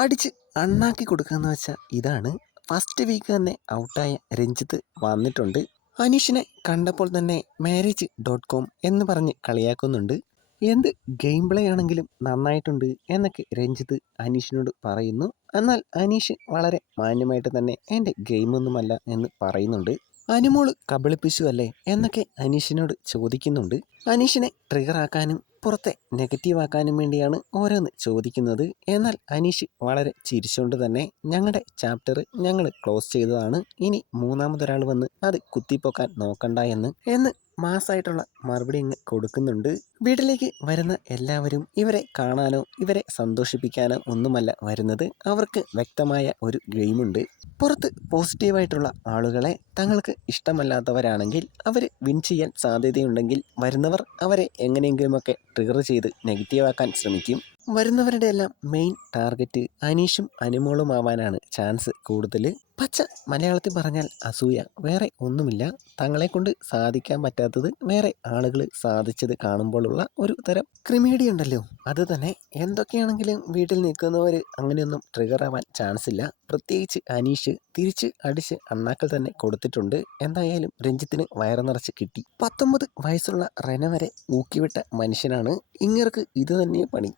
അടിച്ച് അണ്ണാക്കി കൊടുക്കാന്ന് വെച്ചാൽ ഇതാണ്. ഫസ്റ്റ് വീക്ക് തന്നെ ഔട്ടായ രഞ്ജിത്ത് വന്നിട്ടുണ്ട്. അനീഷിനെ കണ്ടപ്പോൾ തന്നെ marriage.com എന്ന് പറഞ്ഞ് കളിയാക്കുന്നുണ്ട്. എന്ത് ഗെയിം പ്ലേ ആണെങ്കിലും നന്നായിട്ടുണ്ട് എന്നൊക്കെ രഞ്ജിത്ത് അനീഷിനോട് പറയുന്നു. എന്നാൽ അനീഷ് വളരെ മാന്യമായിട്ട് തന്നെ എൻ്റെ ഗെയിമൊന്നുമല്ല എന്ന് പറയുന്നുണ്ട്. അനുമോള് കബളിപ്പിച്ചു അല്ലേ എന്നൊക്കെ അനീഷിനോട് ചോദിക്കുന്നുണ്ട്. അനീഷിനെ ട്രിഗറാക്കാനും പുറത്തെ നെഗറ്റീവാക്കാനും വേണ്ടിയാണ് ഓരോന്ന് ചോദിക്കുന്നത്. എന്നാൽ അനീഷ് വളരെ ചിരിച്ചുകൊണ്ട് തന്നെ ഞങ്ങളുടെ ചാപ്റ്റർ ഞങ്ങൾ ക്ലോസ് ചെയ്തതാണ്, ഇനി മൂന്നാമതൊരാൾ വന്ന് അത് കുത്തിപ്പൊക്കാൻ നോക്കണ്ട എന്ന് മാസായിട്ടുള്ള മറുപടി അങ്ങ് കൊടുക്കുന്നുണ്ട്. വീട്ടിലേക്ക് വരുന്ന എല്ലാവരും ഇവരെ കാണാനോ ഇവരെ സന്തോഷിപ്പിക്കാനോ ഒന്നുമല്ല വരുന്നത്. അവർക്ക് വ്യക്തമായ ഒരു ഗെയിമുണ്ട്. പുറത്ത് പോസിറ്റീവായിട്ടുള്ള ആളുകളെ തങ്ങൾക്ക് ഇഷ്ടമല്ലാത്തവരാണെങ്കിൽ അവർ വിൻ ചെയ്യാൻ സാധ്യതയുണ്ടെങ്കിൽ വരുന്നവർ അവരെ എങ്ങനെയെങ്കിലുമൊക്കെ ട്രിഗർ ചെയ്ത് നെഗറ്റീവാക്കാൻ ശ്രമിക്കും. വരുന്നവരുടെ എല്ലാം മെയിൻ ടാർഗറ്റ് അനീഷും അനുമോളുമാവാനാണ് ചാൻസ് കൂടുതൽ. പച്ച മലയാളത്തിൽ പറഞ്ഞാൽ അസൂയ, വേറെ ഒന്നുമില്ല. തങ്ങളെക്കൊണ്ട് സാധിക്കാൻ പറ്റാത്തത് വേറെ ആളുകൾ സാധിച്ചത് കാണുമ്പോഴുള്ള ഒരു തരം ക്രിമേഡി ഉണ്ടല്ലോ, അത് തന്നെ. എന്തൊക്കെയാണെങ്കിലും വീട്ടിൽ നിൽക്കുന്നവർ അങ്ങനെയൊന്നും ട്രിഗർ ആവാൻ ചാൻസ് ഇല്ല. പ്രത്യേകിച്ച് അനീഷ് തിരിച്ച് അടിച്ച് അണ്ണാക്കൽ തന്നെ കൊടുത്തിട്ടുണ്ട്. എന്തായാലും രഞ്ജിത്തിന് വയറ് നിറച്ച് കിട്ടി. 19 വയസ്സുള്ള റെന വരെ ഊക്കിവിട്ട മനുഷ്യനാണ്. ഇങ്ങർക്ക് ഇത് തന്നെ പണി.